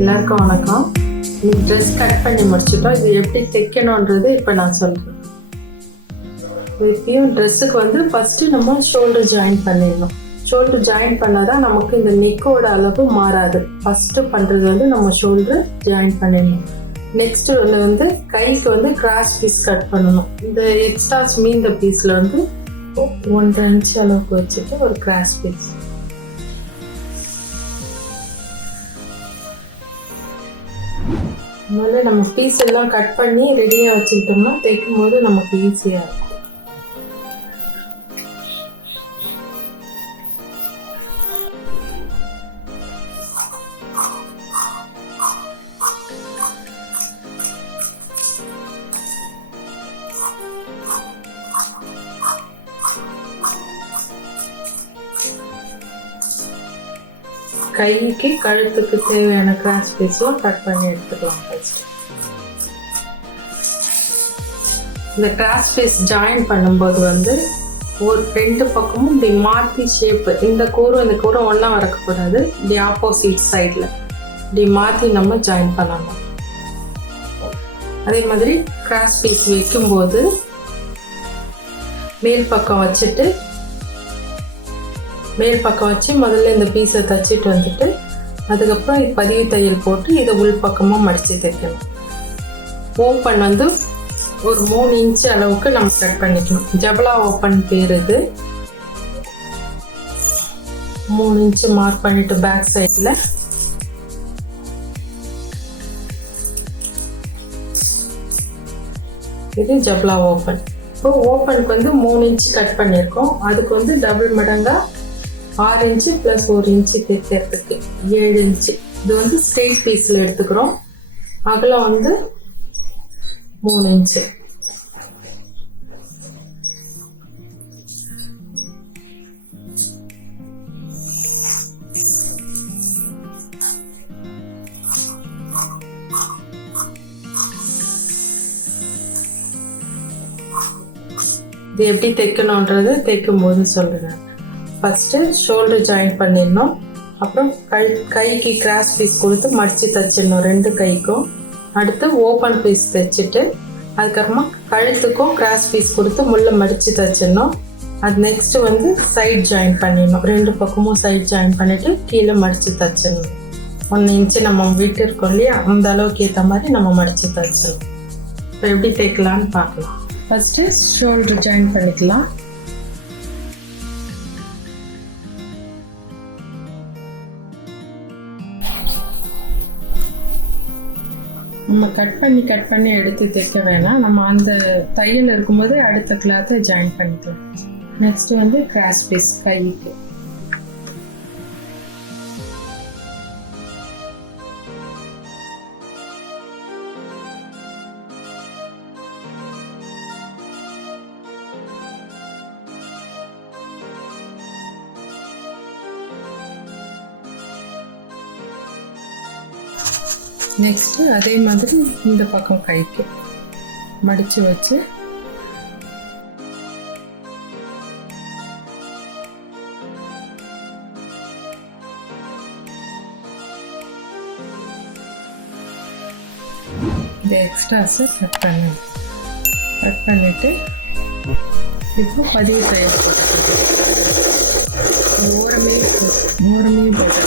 எல்லாருக்கும் வணக்கம். இன்னைக்கு ட்ரெஸ் கட் பண்ணி முடிச்சுட்டோம். இது எப்படி தைக்கணுன்றது இப்போ நான் சொல்கிறேன். இப்பயும் ட்ரெஸ்ஸுக்கு வந்து ஃபஸ்ட்டு நம்ம ஷோல்டர் ஜாயின் பண்ணிடணும். ஷோல்டர் ஜாயின் பண்ணால் தான் நமக்கு இந்த நெக்கோட அளவு மாறாது. ஃபஸ்ட்டு பண்ணுறது வந்து நம்ம ஷோல்டர் ஜாயின் பண்ணிடணும். நெக்ஸ்ட்டு ஒன்று வந்து கைக்கு வந்து கிராஸ் பீஸ் கட் பண்ணணும். இந்த எக்ஸ்ட்ராஸ் மீந்த பீஸில் வந்து 1.5 இன்ச் அளவுக்கு வச்சுட்டு ஒரு கிராஸ் பீஸ். முதல்ல நம்ம பீஸ் எல்லாம் கட் பண்ணி ரெடியாக வச்சுக்கிட்டோம்னா தைக்கும் போது நமக்கு ஈஸியாக இருக்கும். கைக்கு கழுத்துக்கு தேவையான கிராஸ் பீஸ்லாம் கட் பண்ணி எடுத்துக்கலாம். ஃபர்ஸ்ட் இந்த கிராஸ் பீஸ் ஜாயின் பண்ணும்போது வந்து ஒரு 2 பக்கமும் இப்படி மாற்றி ஷேப்பு, இந்த கூறும் ஒன்றா வரக்கூடாது. இப்படி ஆப்போசிட் சைடில் இப்படி மாற்றி நம்ம ஜாயின் பண்ணணும். அதே மாதிரி கிராஸ் பீஸ் வைக்கும்போது மேல் பக்கம் வச்சு முதல்ல இந்த பீஸை தச்சிட்டு வந்துட்டு அதுக்கப்புறம் பதிவு தையல் போட்டு இதை உள் பக்கமாக மடித்து தைக்கணும். ஓப்பன் வந்து ஒரு 3 இன்ச்சு அளவுக்கு நம்ம கட் பண்ணிக்கணும். ஜபலா ஓப்பன் பேர் இது. 3 இன்ச்சு மார்க் பண்ணிட்டு பேக் சைடில் இது ஜபலா ஓப்பன். இப்போ ஓப்பனுக்கு வந்து 3 இன்ச்சு கட் பண்ணியிருக்கோம். அதுக்கு வந்து டபுள் மடங்கா 6 இன்ச்சு ப்ளஸ் 1 இன்ச்சு தைக்கிறதுக்கு 7 இன்ச்சு. இது வந்து ஸ்ட்ரெயிட் பீஸில் எடுத்துக்கிறோம். அகலம் வந்து 3 இன்ச்சு. இது எப்படி தைக்கணுன்றது தைக்கும் போது சொல்லுறேன். ஃபஸ்ட்டு ஷோல்டர் ஜாயின் பண்ணிடணும். அப்புறம் கைக்கு கிராஸ் பீஸ் கொடுத்து மடித்து தைச்சிடணும் 2 கைக்கும். அடுத்து ஓப்பன் பீஸ் தைச்சிட்டு அதுக்கப்புறமா கழுத்துக்கும் கிராஸ் பீஸ் கொடுத்து முள்ளை மடித்து தைச்சிடணும். அது நெக்ஸ்ட்டு வந்து சைட் ஜாயின் பண்ணிடணும். 2 பக்கமும் சைட் ஜாயின் பண்ணிவிட்டு கீழே மடித்து தைச்சிடணும். 1 இன்ச்சு நம்ம விட்டு இருக்கோம் இல்லையா, அந்த அளவுக்கு ஏற்ற மாதிரி நம்ம மடித்து தைச்சிடணும். இப்போ எப்படி தைக்கலான்னு பார்க்கலாம். ஃபஸ்ட்டு ஷோல்டர் ஜாயின் பண்ணிக்கலாம். நம்ம கட் பண்ணி எடுத்து தைக்க வேணாம். நம்ம அந்த தையல் இருக்கும்போது அடுத்த கிளாத்தை ஜாயின் பண்ணிக்கலாம். நெக்ஸ்ட் வந்து கிராஸ் பீஸ் கைக்கு. நெக்ஸ்ட்டு அதே மாதிரி இந்த பக்கம் கைக்கு மடித்து வச்சு இந்த எக்ஸ்ட்ராஸை கட் பண்ணிவிட்டு இப்போ பதிவு தையல் போட்டுக்கலாம். ஓரமே போட்டு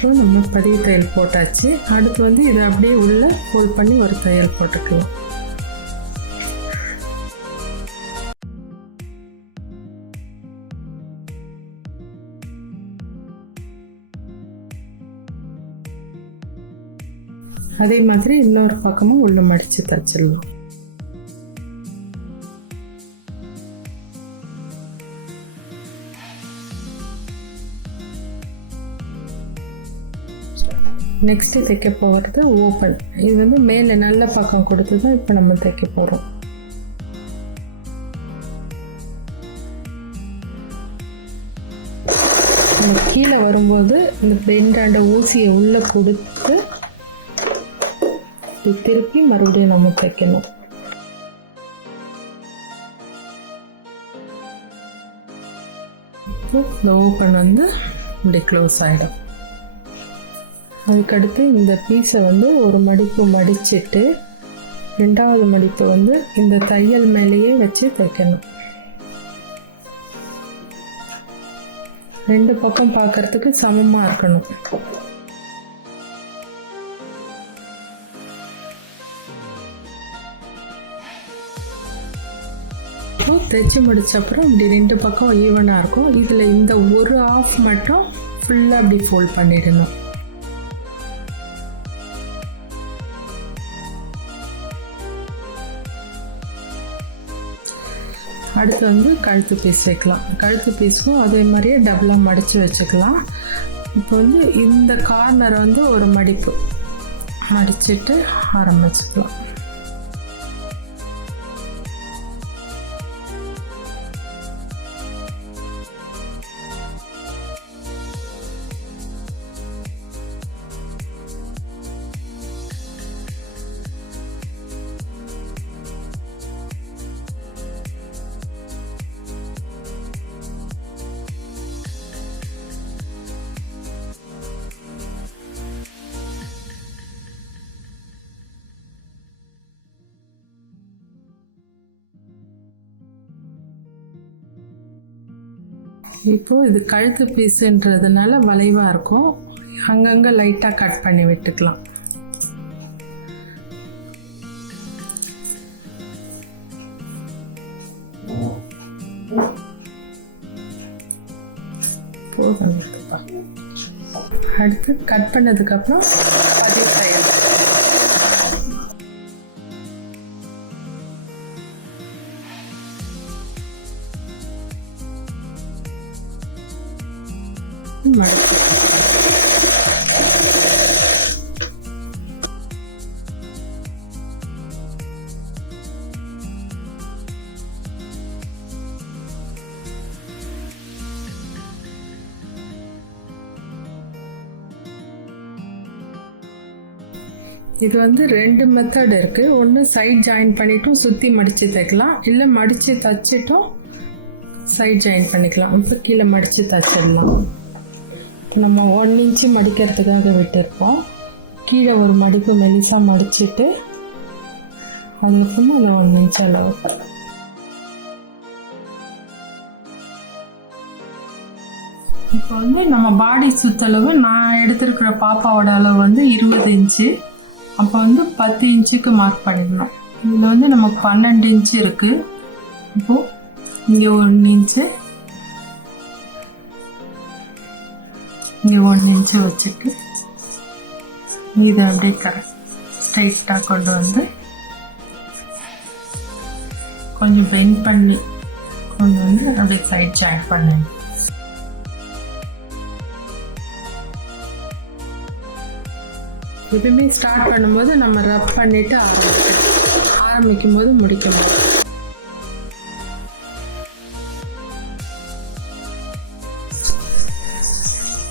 அப்புறம் நம்ம பதிவு தையல் போட்டாச்சு. அடுத்து வந்து இதை அப்படியே உள்ள ஃபோல்ட் பண்ணி ஒரு தையல் போட்டுக்கலாம். அதே மாதிரி இன்னொரு பக்கமும் உள்ள மடித்து தைச்சிடலாம். நெக்ஸ்ட்டு தைக்க போகிறது ஓப்பன். இது வந்து மேலே நல்ல பக்கம் கொடுத்து தான் இப்போ நம்ம தைக்க போகிறோம். இந்த கீழே வரும்போது இந்த பெண்டாண்ட ஊசியை உள்ளே கொடுத்து திருப்பி மறுபடியும் நம்ம தைக்கணும். இந்த ஓப்பன் வந்து இப்படி க்ளோஸ் ஆகிடும். அதுக்கடுத்து இந்த பீஸை வந்து ஒரு மடிப்பு மடிச்சுட்டு ரெண்டாவது மடிப்பை வந்து இந்த தையல் மேலேயே வச்சு தைக்கணும். ரெண்டு பக்கம் பார்க்கறதுக்கு சமமாக இருக்கணும். தைச்சி முடிச்ச அப்புறம் இப்படி ரெண்டு பக்கம் ஈவனாக இருக்கும். இதில் இந்த ஒரு ஆஃப் மட்டும் ஃபுல்லாக அப்படி ஃபோல்ட் பண்ணிடணும். அடுத்து வந்து கழுத்து பீஸ் வைக்கலாம். கழுத்து பீஸும் அதே மாதிரியே டபுளாக மடித்து வச்சுக்கலாம். இப்போ வந்து இந்த கார்னரை வந்து ஒரு மடிப்பு மடிச்சுட்டு ஆரம்பிச்சுக்கலாம். இப்போது இது கழுத்து பீஸுன்றதுனால வளைவாக இருக்கும். அங்கங்கே லைட்டாக கட் பண்ணி விட்டுக்கலாம். போதும். அடுத்து கட் பண்ணதுக்கப்புறம் அதே தையல் மடிச்சு இது வந்து ரெண்டு மெத்தட் இருக்குது. ஒன்று சைட் ஜாயின் பண்ணிட்டும் சுற்றி மடித்து தைக்கலாம், இல்லை மடித்து தைச்சிட்டும் சைட் ஜாயின் பண்ணிக்கலாம். இப்போ கீழே மடித்து தைச்சிடலாம். நம்ம 1 இன்ச்சு மடிக்கிறதுக்காக விட்டுருப்போம். கீழே ஒரு மடிப்பு மெலிசாக மடிச்சுட்டு அதுக்கப்புறமா அந்த 1 இன்ச் அளவு இப்போ வந்து நம்ம பாடி சுற்றளவு நான் எடுத்துருக்கிற பாப்பாவோட அளவு வந்து 20 இன்ச்சு. அப்போ வந்து 10 இன்ச்சுக்கு மார்க் பண்ணிடணும். இதில் வந்து நமக்கு 12 இன்ச்சு இருக்குது. இப்போது இங்கே 1 இன்ச்சு, இங்கே 1 இன்ச்சு வச்சுட்டு இதை அப்படியே கரெக்ட் ஸ்ட்ரைட்டாக கொண்டு வந்து கொஞ்சம் பெண்ட் பண்ணி கொண்டு வந்து அப்படியே சைட் ஜாயின் பண்ணுங்க. எப்பயுமே ஸ்டார்ட் பண்ணும்போது நம்ம ரப் பண்ணிவிட்டு ஆரம்பிக்கும் போது முடிக்கணும்.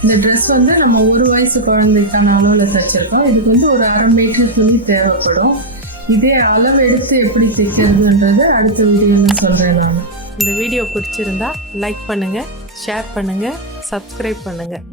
இந்த ட்ரெஸ் வந்து நம்ம 1 வயசு குழந்தைக்கான அளவில் தைச்சிருக்கோம். இதுக்கு வந்து ஒரு 1/2 மீட்டர் துணி தேவைப்படும். இதே அளவு எடுத்து எப்படி தைக்கிறதுன்றது அடுத்த வீடியோவில் சொல்கிறேன் நான். இந்த வீடியோ பிடிச்சிருந்தா லைக் பண்ணுங்கள், ஷேர் பண்ணுங்கள், சப்ஸ்கிரைப் பண்ணுங்கள்.